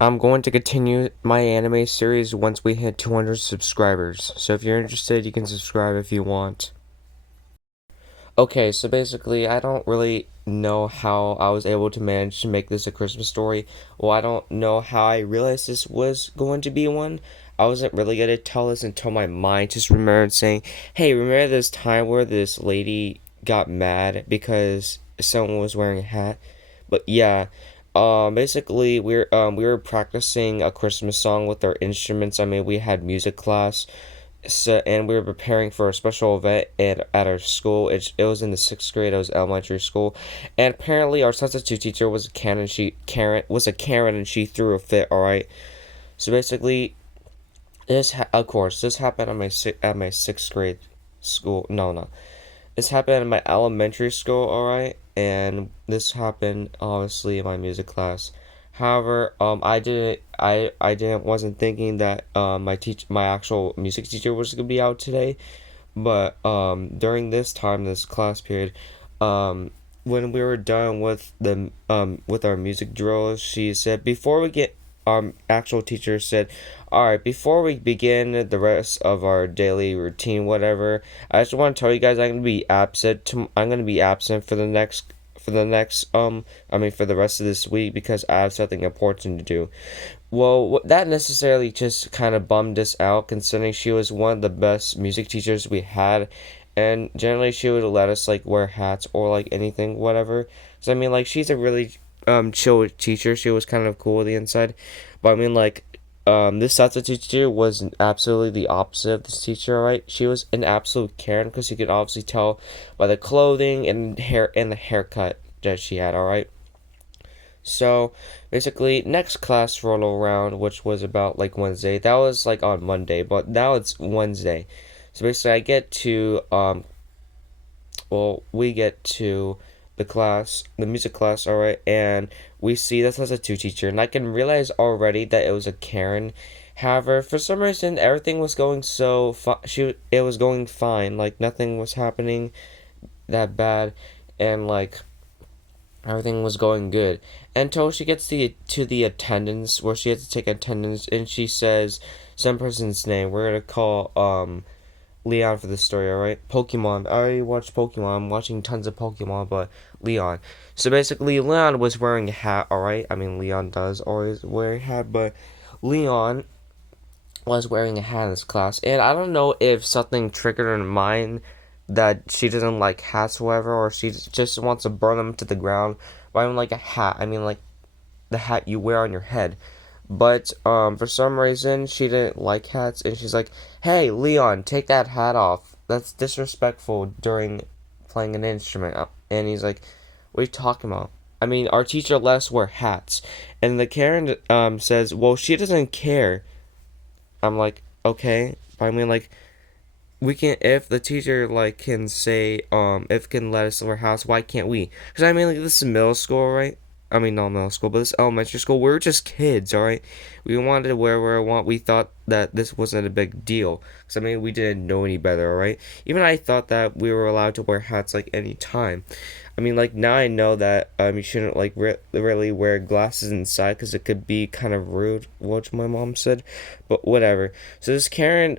I'm going to continue my anime series once we hit 200 subscribers. So if you're interested, you can subscribe if you want. Okay, so basically, I don't really know how I was able to manage to make this a Christmas story. Well, I don't know how I realized this was going to be one. I wasn't really gonna tell this until my mind just remembered saying, "Hey, remember this time where this lady got mad because someone was wearing a hat?" But yeah, basically we were practicing a Christmas song with our instruments. I mean, we had music class, so, and we were preparing for a special event at our school. It was in the sixth grade. It was elementary school, and apparently our substitute teacher was a Karen, and she threw a fit. All right, so basically of course this happened at my sixth grade school. No, this happened in my elementary school, alright? And this happened obviously in my music class. However, I didn't wasn't thinking that my actual music teacher was gonna be out today. But during this class period, um when we were done with the with our music drills, she said before we get our actual teacher said, all right, before we begin the rest of our daily routine, whatever, I just want to tell you guys I'm gonna be absent for the next for the rest of this week because I have something important to do. Well, that necessarily just kind of bummed us out, considering she was one of the best music teachers we had, and generally she would let us like wear hats or like anything, whatever. So I mean, like she's a really chill teacher. She was kind of cool on the inside, but I mean, like this substitute teacher was absolutely the opposite of this teacher, right? She was an absolute Karen because you could obviously tell by the clothing and the haircut that she had. All right. So basically, next class rolled around, which was about like Wednesday. That was like on Monday, but now it's Wednesday. So basically, we get to the music class, all right, and we see this as a two teacher, and I can realize already that it was a Karen. However, for some reason, everything was going it was going fine, like nothing was happening that bad, and like everything was going good until she gets to the attendance where she has to take attendance and she says some person's name. We're gonna call Leon for this story, alright? Pokemon. I already watched Pokemon. I'm watching tons of Pokemon, but Leon. So basically Leon was wearing a hat, alright? I mean Leon does always wear a hat, but Leon was wearing a hat in this class, and I don't know if something triggered her mind that she doesn't like hats, or whatever, or she just wants to burn them to the ground. But I mean, like a hat. I mean, like the hat you wear on your head. But for some reason, she didn't like hats, and she's like, "Hey, Leon, take that hat off. That's disrespectful during playing an instrument." And he's like, "What are you talking about?" I mean, our teacher lets us wear hats, and the Karen says, "Well, she doesn't care." I'm like, okay. But I mean, like, we can if the teacher like can say if can let us leave our house, why can't we? Because I mean, like, this is middle school, right? I mean, not middle school, but this elementary school. We're just kids, all right. We wanted to wear where we want. We thought that this wasn't a big deal. Because I mean, we didn't know any better, all right. Even I thought that we were allowed to wear hats like any time. I mean, like now I know that you shouldn't like really wear glasses inside because it could be kind of rude, what my mom said, but whatever. So this Karen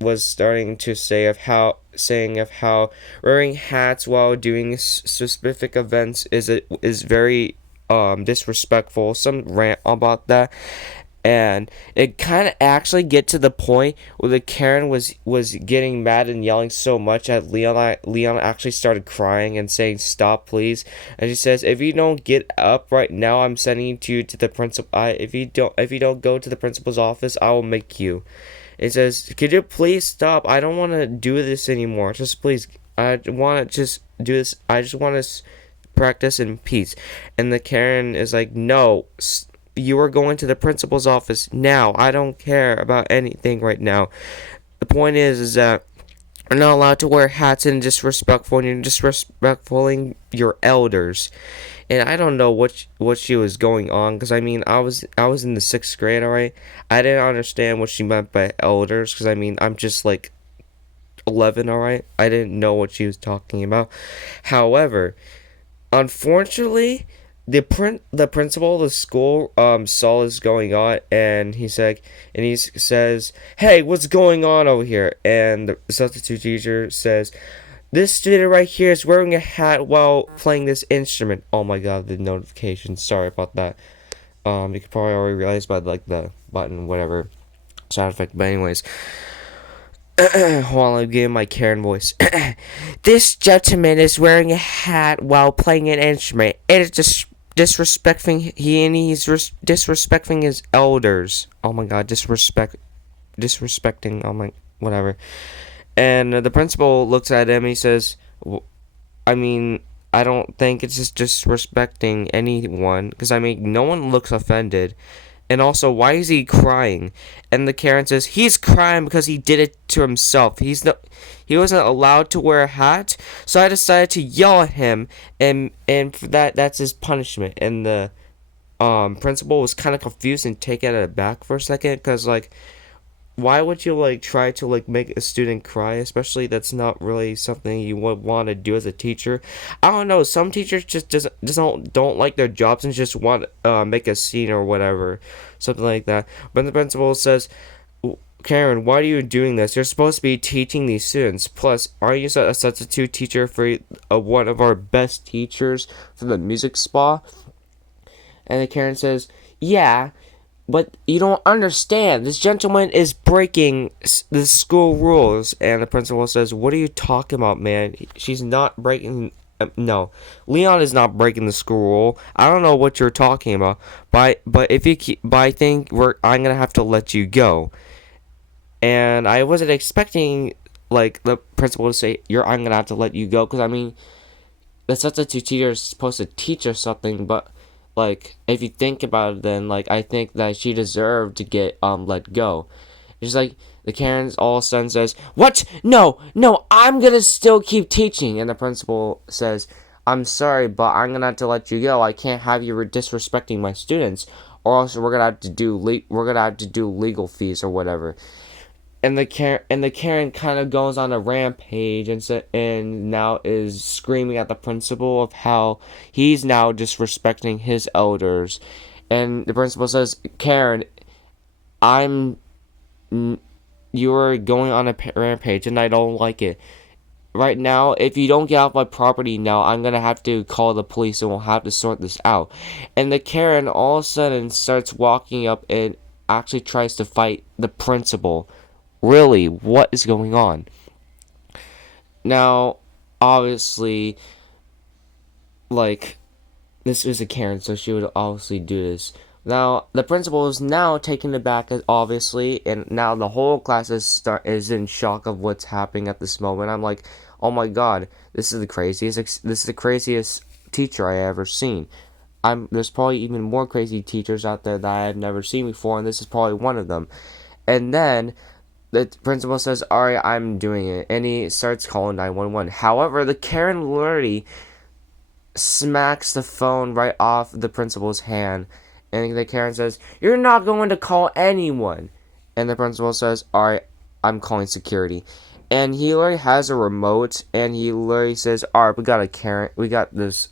was starting to saying of how wearing hats while doing specific events is very disrespectful. Some rant about that, and it kind of actually get to the point where the Karen was getting mad and yelling so much at Leon. Leon actually started crying and saying, "Stop, please!" And she says, "If you don't get up right now, I'm sending you to the principal. If you don't go to the principal's office, I will make you." It says, "Could you please stop? I don't want to do this anymore. Just please, I want to just do this. I just want to practice in peace." And the Karen is like, "No, you are going to the principal's office now. I don't care about anything right now. The point is that you're not allowed to wear hats and disrespectful, and you're disrespectfully your elders." And I don't know what she was going on, because I mean I was in the sixth grade, alright. I didn't understand what she meant by elders, because I mean I'm just like 11, alright. I didn't know what she was talking about. However, unfortunately, the principal of the school saw this going on, and he says, "Hey, what's going on over here?" And the substitute teacher says, "This student right here is wearing a hat while playing this instrument." Oh my god, the notification. Sorry about that. You could probably already realize by like the button, whatever sound effect. But anyways, hold on, I'm getting my Karen voice. This gentleman is wearing a hat while playing an instrument. It is just disrespecting his elders. Oh my god, disrespecting. Oh my, whatever. And the principal looks at him and he says, I mean, I don't think it's just disrespecting anyone, because I mean, no one looks offended. And also, why is he crying? And the Karen says he's crying because he did it to himself. He wasn't allowed to wear a hat, so I decided to yell at him, and for that's his punishment. And the principal was kind of confused and taken aback for a second, because like, why would you like try to like make a student cry, especially that's not really something you would want to do as a teacher. I don't know, some teachers just don't like their jobs and just want make a scene or whatever, something like that. But the principal says, Karen, why are you doing this? You're supposed to be teaching these students. Plus, are you a substitute teacher for one of our best teachers from the music spa? And the Karen says, yeah, but you don't understand. This gentleman is breaking the school rules. And the principal says, what are you talking about, man? She's not breaking. No, Leon is not breaking the school rule. I don't know what you're talking about. But if you keep, but I think I'm gonna have to let you go. And I wasn't expecting like the principal to say, I'm gonna have to let you go, because I mean, the substitute teacher is supposed to teach us something, but like, if you think about it, then like, I think that she deserved to get let go. It's like the Karen's all of a sudden says, what? No, I'm gonna still keep teaching. And the principal says, I'm sorry, but I'm gonna have to let you go. I can't have you disrespecting my students, or else we're gonna have to do legal fees or whatever. And the Karen kind of goes on a rampage, and now is screaming at the principal of how he's now disrespecting his elders. And the principal says, Karen, I'm you're going on a rampage, and I don't like it. Right now, if you don't get off my property now, I'm gonna have to call the police, and we'll have to sort this out. And the Karen all of a sudden starts walking up and actually tries to fight the principal. Really, what is going on? Now, obviously, like, this is a Karen, so she would obviously do this. Now, the principal is now taken aback, obviously, and now the whole class is in shock of what's happening at this moment. I'm like, oh my god, this is the craziest teacher I ever seen. There's probably even more crazy teachers out there that I have never seen before, and this is probably one of them. And then the principal says, alright, I'm doing it. And he starts calling 911. However, the Karen literally smacks the phone right off the principal's hand. And the Karen says, you're not going to call anyone. And the principal says, alright, I'm calling security. And he literally has a remote, and he literally says, alright, we got this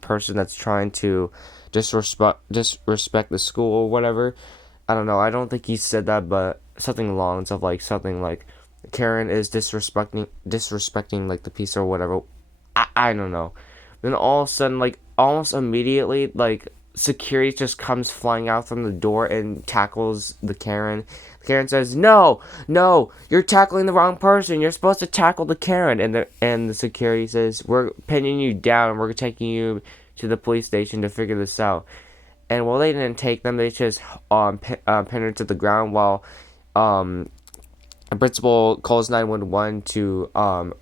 person that's trying to disrespect the school or whatever. I don't know, I don't think he said that, but something along something like Karen is disrespecting like the piece or whatever. I don't know. Then all of a sudden, like almost immediately, like security just comes flying out from the door and tackles the Karen. The Karen says, "No, you're tackling the wrong person. You're supposed to tackle the Karen." And the security says, "We're pinning you down, and we're taking you to the police station to figure this out." And well, they didn't take them. They just pin her to the ground while the principal calls 911 to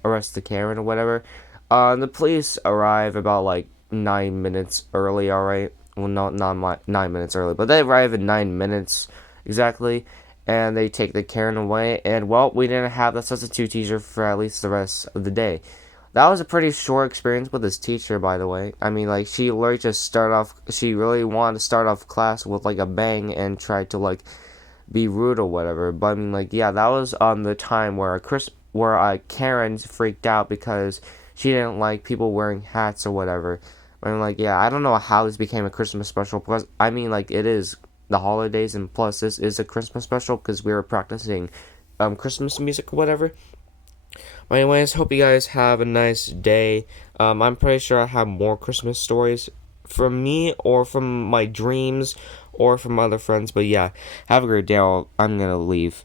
arrest the Karen or whatever. The police arrive about like 9 minutes early. All right, well, not 9 minutes early, but they arrive in 9 minutes exactly, and they take the Karen away. And well, we didn't have the substitute teacher for at least the rest of the day. That was a pretty short experience with this teacher, by the way. I mean, like, she literally just started off, she really wanted to start off class with, like, a bang and tried to, like, be rude or whatever. But, I mean, like, yeah, that was the time where Karen freaked out because she didn't like people wearing hats or whatever. And like, yeah, I don't know how this became a Christmas special. Plus, I mean, like, it is the holidays, and plus, this is a Christmas special because we were practicing Christmas music or whatever. But anyways, hope you guys have a nice day. I'm pretty sure I have more Christmas stories from me or from my dreams or from other friends. But yeah, have a great day. I'm gonna leave.